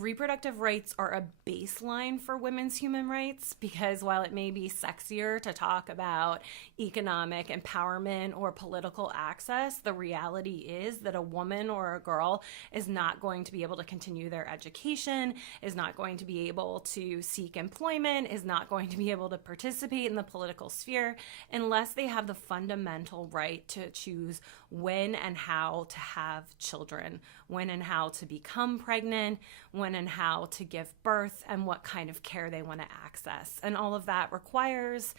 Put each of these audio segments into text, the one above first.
reproductive rights are a baseline for women's human rights because while it may be sexier to talk about economic empowerment or political access, the reality is that a woman or a girl is not going to be able to continue their education, is not going to be able to seek employment, is not going to be able to participate in the political sphere unless they have the fundamental right to choose when and how to have children, when and how to become pregnant, when and how to give birth, and what kind of care they want to access. And all of that requires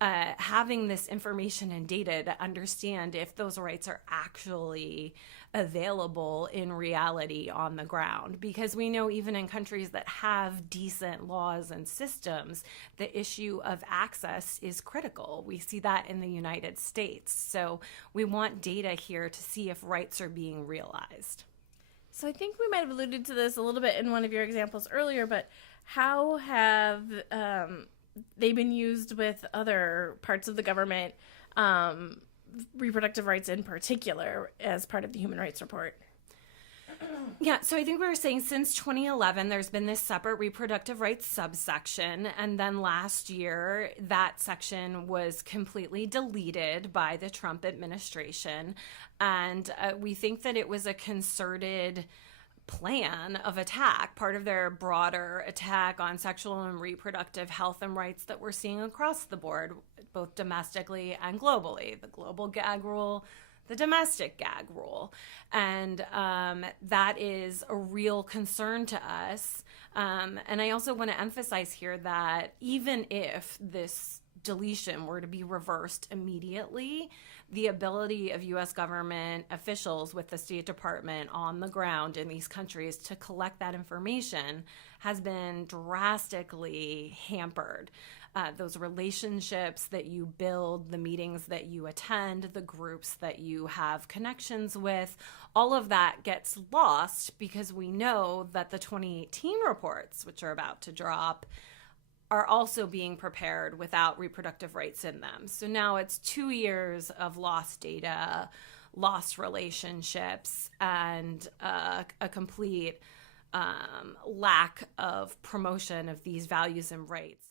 having this information and data to understand if those rights are actually available in reality on the ground. Because we know even in countries that have decent laws and systems, the issue of access is critical. We see that in the United States. So we want data here to see if rights are being realized. So I think we might have alluded to this a little bit in one of your examples earlier, but how have they been used with other parts of the government, reproductive rights in particular, as part of the Human Rights Report? Yeah, so I think we were saying since 2011, there's been this separate reproductive rights subsection. And then last year, that section was completely deleted by the Trump administration. And we think that it was a concerted plan of attack, part of their broader attack on sexual and reproductive health and rights that we're seeing across the board, both domestically and globally. The global gag rule, the domestic gag rule. And that is a real concern to us. And I also want to emphasize here that even if this deletion were to be reversed immediately, the ability of U.S. government officials with the State Department on the ground in these countries to collect that information has been drastically hampered. Those relationships that you build, the meetings that you attend, the groups that you have connections with, all of that gets lost because we know that the 2018 reports, which are about to drop, are also being prepared without reproductive rights in them. So now it's 2 years of lost data, lost relationships, and a complete lack of promotion of these values and rights.